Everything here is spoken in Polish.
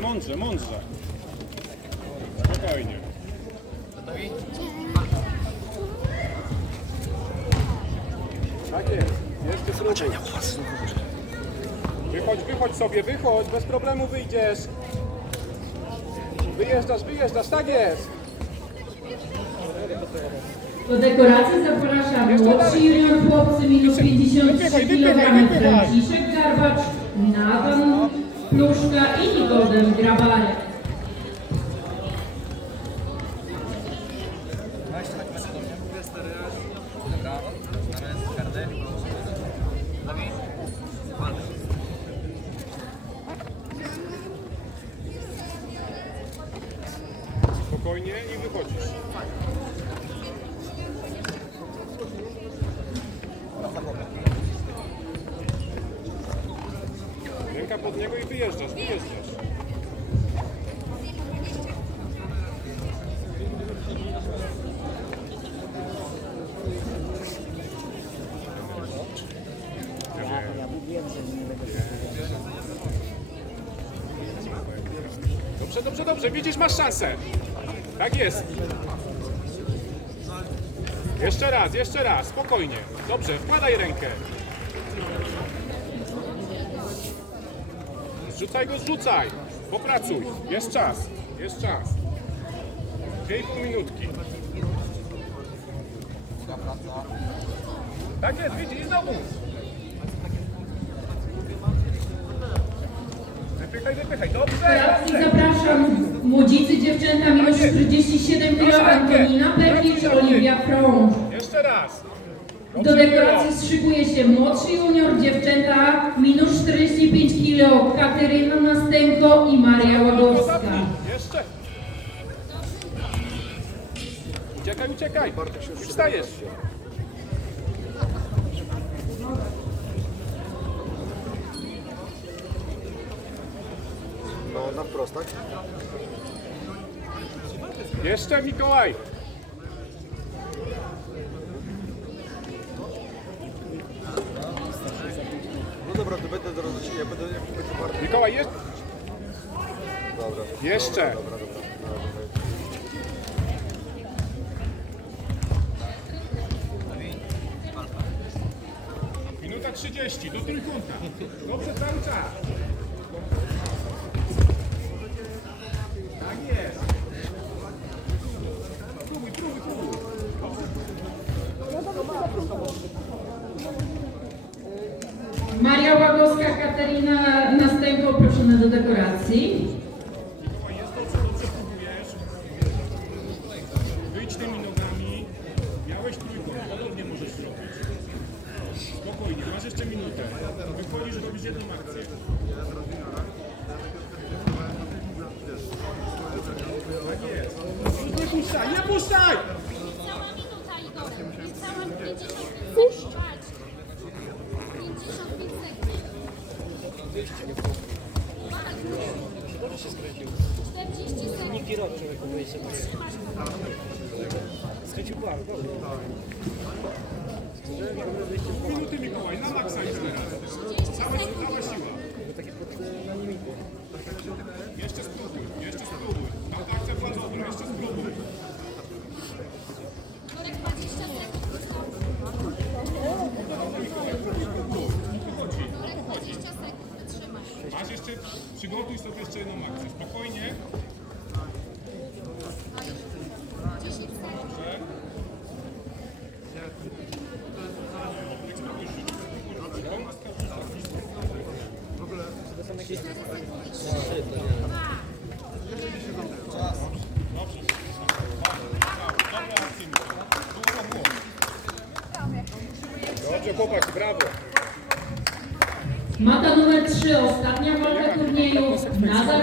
mądrze, mądrze. Spokojnie. Tak jest. Jeszcze spróbuj. Wychodź, wychodź sobie, wychodź, bez problemu wyjdziesz. Wyjeżdżasz, wyjeżdżasz, tak jest. Do dekoracji zapraszam młodszy junior chłopcy minus 53 kg Franciszek Garbacz, Natan Pluszka i Nikodem Grabarek. Spokojnie i wychodzisz. Ręka pod niego i wyjeżdżasz, wyjeżdżasz. Dobrze, dobrze, dobrze. Widzisz, masz szansę. Tak jest. Jeszcze raz, jeszcze raz. Spokojnie. Dobrze, wkładaj rękę. Zrzucaj go, zrzucaj. Popracuj. Jest czas. Jest czas. Dwie i pół minutki. Tak jest, widzisz, znowu. Wypychaj, wypychaj. Dobrze, dekoracji dobrze. zapraszam młodzicy dziewczęta minus 47 kg Antonina Pekicz, Oliwia Frąż. Jeszcze raz. Do dekoracji szykuje się młodszy junior dziewczęta minus 45 kg Kateryna Nastęko i Maria. Łagowska. Jeszcze. Uciekaj, uciekaj. Już wstajesz. No na wprost, tak? Jeszcze Mikołaj. No dobra, to będę do ciebie, ja będę jak będzie bardziej. Mikołaj, jeszcze. Dobra. Jeszcze. Dobra, dobra. dobra. Minuta 30 do trójkąta. Dobrze, cały czas. Tak jest. Próbuj, próbuj, próbuj. Maria Łagowska, Katarina Nastęko proszone do dekoracji. Wyjdź tymi nogami. Miałeś podobnie możesz zrobić. Spokojnie, masz jeszcze minutę. Jedną akcję. Nie puszczaj, nie puszczaj! Sekund. Walcz. 40 sekund. Nikt rok człowieku wyjdzie. Skręcił bar, dobry. Pół minuty Mikołaj, na maksa jest teraz. Cała. Jeszcze Jeszcze, przygotuj sobie jeszcze jedną akcję. Spokojnie. 10 sekund. Dobrze. Dobrze, chłopaki, brawo. Mata numer 3, ostatnia walka turnieju. Nazar